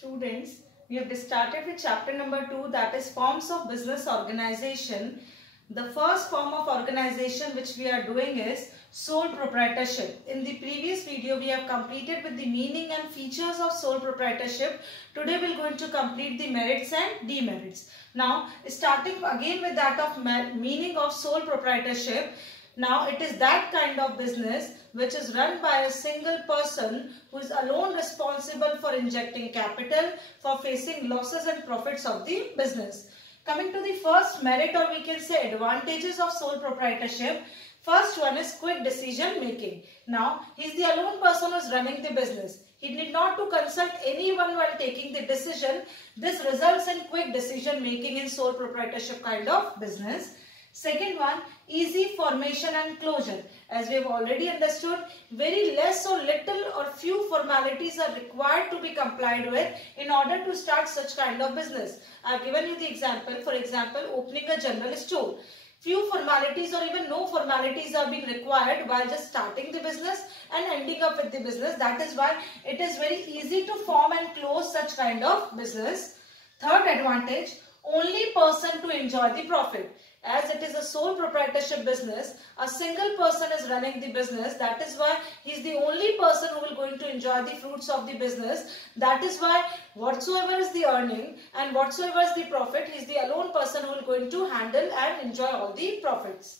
Students, we have started with chapter number 2, that is forms of business organization. The first form of organization which we are doing is sole proprietorship. In the previous video we have completed with the meaning and features of sole proprietorship. Today we are going to complete the merits and demerits. Now starting again with that of meaning of sole proprietorship. Now it is that kind of business which is run by a single person who is alone responsible for injecting capital, for facing losses and profits of the business. Coming to the first merit, or we can say advantages of sole proprietorship. First one is quick decision making. Now he is the alone person who is running the business. He need not to consult anyone while taking the decision. This results in quick decision making in sole proprietorship kind of business. Second one, easy formation and closure. As we have already understood, very less or little or few formalities are required to be complied with in order to start such kind of business. I have given you the example. For example, opening a general store. Few formalities or even no formalities are being required while just starting the business and ending up with the business. That is why it is very easy to form and close such kind of business. Third advantage, only person to enjoy the profit. As it is a sole proprietorship business, a single person is running the business. That is why he is the only person who will going to enjoy the fruits of the business. That is why whatsoever is the earning and whatsoever is the profit, he is the alone person who will going to handle and enjoy all the profits.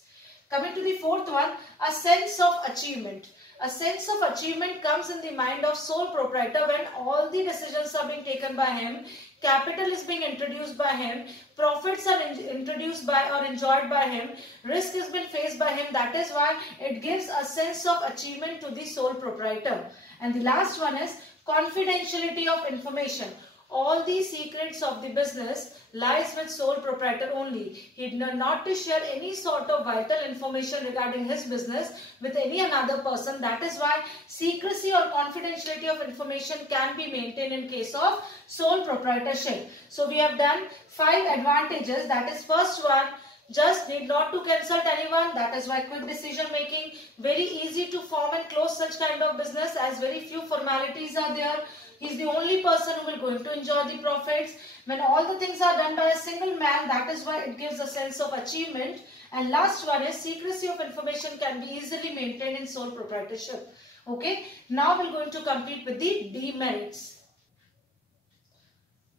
Coming to the fourth one, a sense of achievement. A sense of achievement comes in the mind of sole proprietor when all the decisions are being taken by him, capital is being introduced by him, profits are introduced by or enjoyed by him, risk has been faced by him. That is why it gives a sense of achievement to the sole proprietor. And the last one is confidentiality of information. All the secrets of the business lies with sole proprietor only. He does not to share any sort of vital information regarding his business with any another person. That is why secrecy or confidentiality of information can be maintained in case of sole proprietorship. So we have done 5 advantages. That is first one, just need not to consult anyone. That is why quick decision making, very easy to form and close such kind of business as very few formalities are there. He is the only person who will going to enjoy the profits. When all the things are done by a single man, that is why it gives a sense of achievement. And last one is secrecy of information can be easily maintained in sole proprietorship. Okay, now we are going to complete with the demerits.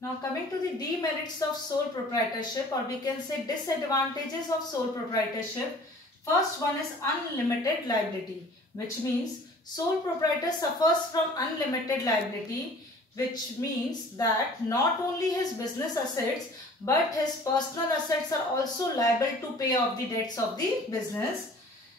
Now coming to the demerits of sole proprietorship, or we can say disadvantages of sole proprietorship. First one is unlimited liability, which means sole proprietor suffers from unlimited liability, which means that not only his business assets but his personal assets are also liable to pay off the debts of the business.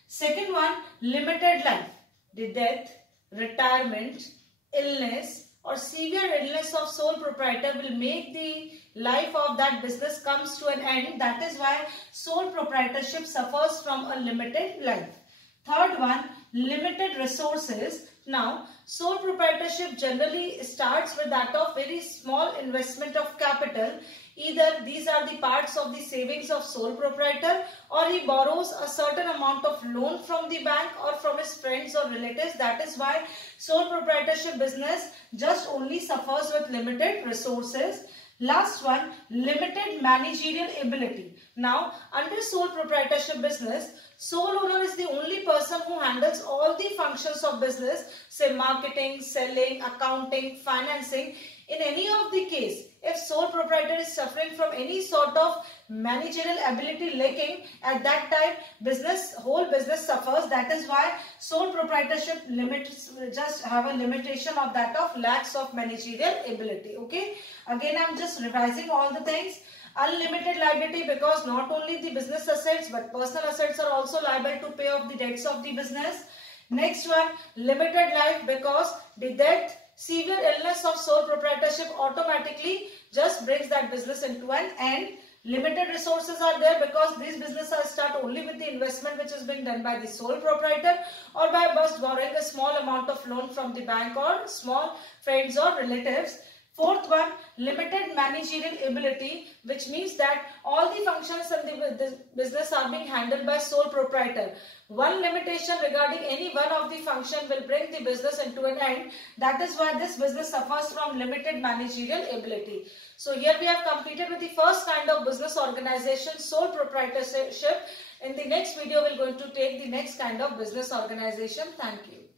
Second one, limited life. The death, retirement, illness or severe illness of sole proprietor will make the life of that business comes to an end. That is why sole proprietorship suffers from a limited life. Third one, limited resources. Now, sole proprietorship generally starts with that of very small investment of capital. Either these are the parts of the savings of sole proprietor, or he borrows a certain amount of loan from the bank or from his friends or relatives. That is why sole proprietorship business just only suffers with limited resources. Last one, limited managerial ability. Now, under sole proprietorship business, sole owner is the only person who handles all the functions of business, say marketing, selling, accounting, financing. In any of the case, if sole proprietor is suffering from any sort of managerial ability lacking, at that time whole business suffers. That is why sole proprietorship limits just have a limitation of that of lacks of managerial ability. Okay, again I am just revising all the things. Unlimited liability because not only the business assets but personal assets are also liable to pay off the debts of the business. Next one, limited life because the death, severe illness of sole proprietorship automatically just brings that business into an end. Limited resources are there because these businesses start only with the investment which is being done by the sole proprietor or by just borrowing a small amount of loan from the bank or small friends or relatives. Fourth one, limited managerial ability, which means that all the functions in the business are being handled by sole proprietor. One limitation regarding any one of the function will bring the business into an end. That is why this business suffers from limited managerial ability. So here we have completed with the first kind of business organization, sole proprietorship. In the next video, we are going to take the next kind of business organization. Thank you.